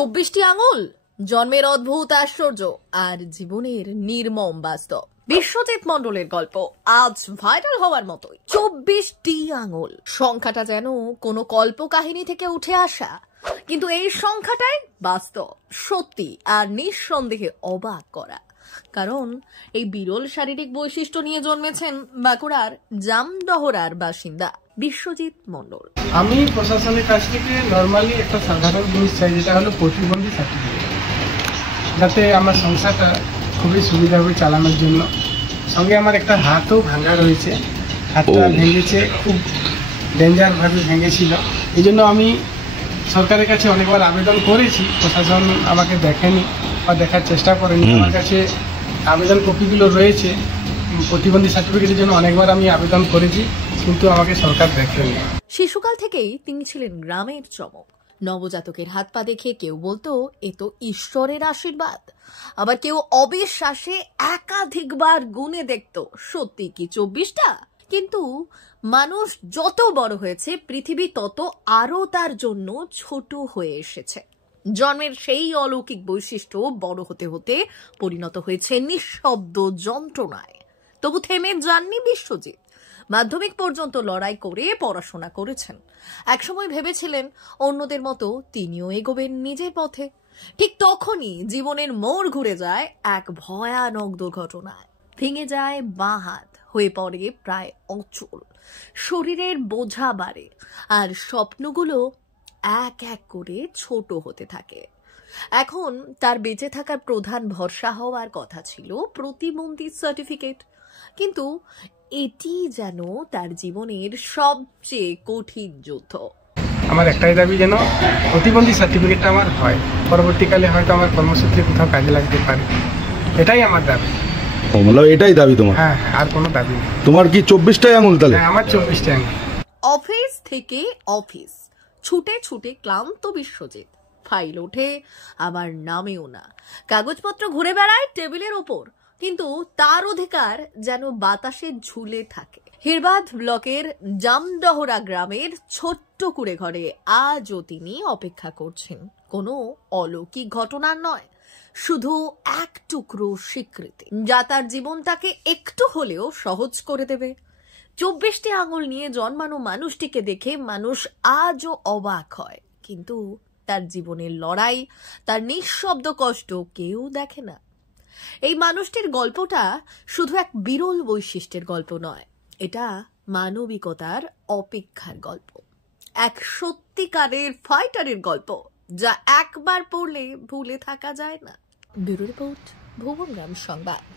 24টি আঙুল, জন্মের অদ্ভুত আশ্চর্য আর জীবনের নির্মম বাস্তব। বিশ্বজিৎ মণ্ডলের গল্প আজ ভাইরাল হওয়ার মতোই। 24টি আঙুল সংখ্যাটা যেন কোনো কল্পকাহিনী থেকে উঠে আসা, কিন্তু এই সংখ্যাটাই বাস্তব, সত্যি আর নিঃসন্দেহে অবাক করা। কারণ এই বিরল শারীরিক বৈশিষ্ট্য নিয়ে জন্মেছেন বাঁকুড়ার জামডহরার বাসিন্দা বিশ্বজিৎ মণ্ডল। আমি প্রশাসনের কাছ থেকে নর্মালি একটা সাধারণ জিনিস চাই, যেটা হলো প্রতিবন্ধী সার্টিফিকেট, যাতে আমার সংসারটা খুবই সুবিধা হবে চালানোর জন্য। সঙ্গে আমার একটা হাতও ভাঙা রয়েছে, হাতটা ভেঙেছে, খুব ডেঞ্জারভাবে ভেঙেছিল। এই জন্য আমি সরকারের কাছে অনেকবার আবেদন করেছি, প্রশাসন আমাকে দেখেনি বা দেখার চেষ্টা করেনি। আমার কাছে আবেদন কপিগুলো রয়েছে, প্রতিবন্ধী সার্টিফিকেটের জন্য অনেকবার আমি আবেদন করেছি, কিন্তু আমাকে সরকার দেখেনি। শিশুকাল থেকেই তিনি ছিলেন গ্রামের চমক। নবজাতকের হাত পা দেখে কেউ বলতো এ তো ঈশ্বরের আশীর্বাদ, আবার কেউ অবিশ্বাসে একাধিকবার গুনে দেখত সত্যি কি 24টা। কিন্তু মানুষ যত বড় হয়েছে, পৃথিবী তত আরো তার জন্য ছোট হয়ে এসেছে। জন্মের সেই অলৌকিক বৈশিষ্ট্য বড় হতে হতে পরিণত হয়েছে নিঃশব্দ যন্ত্রণায়। তবু থেমে যাননি বিশ্বজিৎ। মাধ্যমিক পর্যন্ত লড়াই করে পড়াশোনা করেছেন। একসময় ভেবেছিলেন অন্যদের মতো তিনিও এগোবেন নিজের পথে। ঠিক তখনই জীবনের মোড় ঘুরে যায় এক ভয়ানক দুর্ঘটনায়। ভেঙে যায় বাঁ হাত, হয়ে পড়ে প্রায় অচল, শরীরের বোঝা বাড়ে আর স্বপ্নগুলো এক এক করে ছোট হতে থাকে। এখন তার বেঁচে থাকার প্রধান ভরসা হওয়ার কথা ছিল প্রতিবন্ধী সার্টিফিকেট, কিন্তু এটি যেন তার জীবনের সবচেয়ে কঠিন যুদ্ধ। আমার একটাই দাবি, যেন প্রতিবন্ধী সার্টিফিকেটটা আমার হয়, পরবর্তীকালে হয়তো আমার কর্মসূত্রে কোথাও কাজে লাগতে পারে। এটাই আমার দাবি। এটাই দাবি তোমার? হ্যাঁ, আর কোনো দাবি নেই। তোমার কি 24টাই আঙুল? তাহলে আমার 24টা আঙুল। অফিস থেকে অফিস ছুটে ছুটে ক্লান্ত বিশ্বজিৎ। ফাইল ওঠে, আবার নামেও না। কাগজপত্র ঘুরে বেড়ায় টেবিলের ওপর, কিন্তু তার অধিকার যেন বাতাসে ঝুলে থাকে। হিরবাদ ব্লকের জামডহরা গ্রামের ছোট্ট কুড়ে ঘরে আজও তিনি অপেক্ষা করছেন কোনো অলৌকিক ঘটনার নয়, শুধু এক টুকরো স্বীকৃতি, যা তার জীবনটাকে একটু হলেও সহজ করে দেবে। 24টি আঙুল নিয়ে জন্মানো মানুষটিকে দেখে মানুষ আজও অবাক হয়, কিন্তু তার জীবনের লড়াই, তার নিঃশব্দ কষ্ট কেউ দেখে না। এই মানুষটির গল্পটা শুধু এক বিরল বৈশিষ্ট্যের গল্প নয়, এটা মানবিকতার অপেক্ষার গল্প, এক সত্যিকারের ফাইটারের গল্প, যা একবার পড়লে ভুলে থাকা যায় না। ব্যুরো রিপোর্ট, ভুবনগ্রাম সংবাদ।